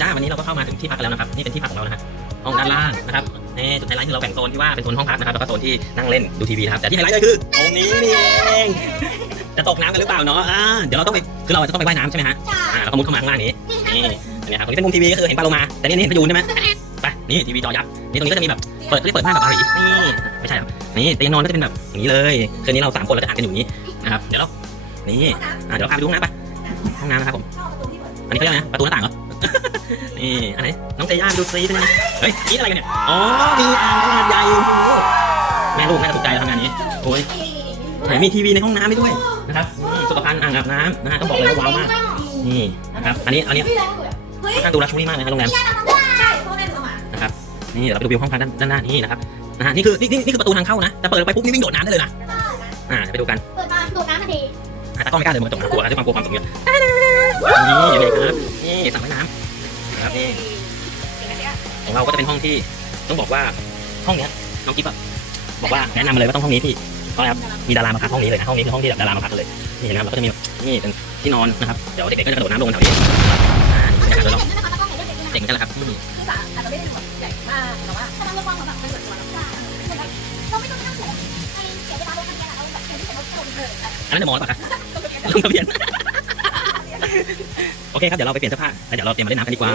จ้าวันนี้เราก็เข้ามาถึงที่พักกันแล้วนะครับนี่เป็นที่พักของเรานะฮะห้องด้านล่างนะครับนี่จุดไฮไลท์คือเราแบ่งโซนที่ว่าเป็นโซนห้องพักนะครับแล้วก็โซนที่นั่งเล่นดูทีวีนะครับแต่ที่ไฮไลท์ก็คือตรงนี้นี่เองจะตกน้ำกันหรือเปล่าเนาะอ่าเดี๋ยวเราต้องไปคือเราจะต้องไปว่ายน้ำใช่ไหมฮะจ้าอ่าเราก็มุดเข้ามาข้างล่างนี้นี่อันนี้ครับตรงนี้เป็นมุมทีวีก็คือเห็นปลาโลมาแต่นี่นี่เห็นพายูนใช่ไหมไปนี่ทีวีจอยักษ์นี่ตรงนี้ก็จะมีแบบเปิดเรียกเปิดม่านแบบอาหรีนี่ไม่ใช่ครับนี่เตียงนอนก็จะเป็นแบบอย่างนี้เลยคืนนี้เราสามคนเราจะอ่านกันอยู่อย่างนี้นะครับเดี๋ยวเรานี่อ่าเดี๋ยวเราพาไปดูห้องน้ำไปห้องน้ำนะครับผมอันนี้เขาเรียกอะไรนะประตูหน้าต่างเหรอ นี่อันไหนน้องเจย่าไปดูซีเป็นยังไงเฮ้ยนี่อะไรกันเนี่ยอ๋อมีอ่างขนาดใหญ่โอ้โหแม่ลูกน่าจะถูกใจเราทำงานนี้โอ้ยไหนมีทีวีในห้องน้ำด้วยนะครับนี่สุขภัณฑ์อ่างอาบน้ำนะฮะต้องบอกเลยว่าว้าวมากนี่นะครับอันนี้อันนี้เฮ้ยน่าดูรัชชี่มากเลยนะโรงแรมใช่พวกนั้นเข้ามานะครับนี่เดี๋ยวเราไปดูวิวห้องพักด้านด้านหน้านี่นะครับนะฮะนี่คือนี่นี่นี่คือประตูทางเข้านะแต่เปิดออกไปปุ๊บนี่วิ่งโดดน้ำได้เลยนะอ่าเดี๋ยวไปดูกันเปิดมาโดดน้ำทันทีอะแต่ก็ไม่กล้าเดินมาจมน้ำกลัวนะด้วยความกลัวความสูงเยอะนี่อยู่เลยครับนี่สระว่ายน้ำ นะครับนี่ของเราก็จะเป็นห้องที่ต้องบอกว่าห้องเนี้ยน้องกิ๊บอะบอกว่าแนะนำมาเลยว่าต้องห้องนี้พี่เพราะอะไรครับมีดารามาพักห้องนี้เลยนะห้องนี้คือห้องที่แบบดารามาพักกันเลยนี่เห็นะครับแล้วก็จะมีแบบนี่เป็นที่นอนนะครับเดี๋ยวเด็กๆก็จะกระโดดน้ำลงแถวนี้อ่านี่นะครับเดี๋ยวเราเจ๋งกันแล้วครับอืมคือสระอาจจะไม่ได้แบบใหญ่มากแต่ว่าถ้าเราเลือกว่างของแบบเป็นส่วนตัวแล้วก็เราไม่ต้องนั่งเสียเสียเวลาโดยทำงานเราแบบเป็นที่เป็นรถกระบะเลยอันนั้นจะมองหรือเปล่ะครับลงทะเบียน โอเคครับเดี๋ยวเราไปเปลี่ยนเสื้อผ้าแล้วเดี๋ยวเราเตรียมมาเล่นน้ำกันดีกว่า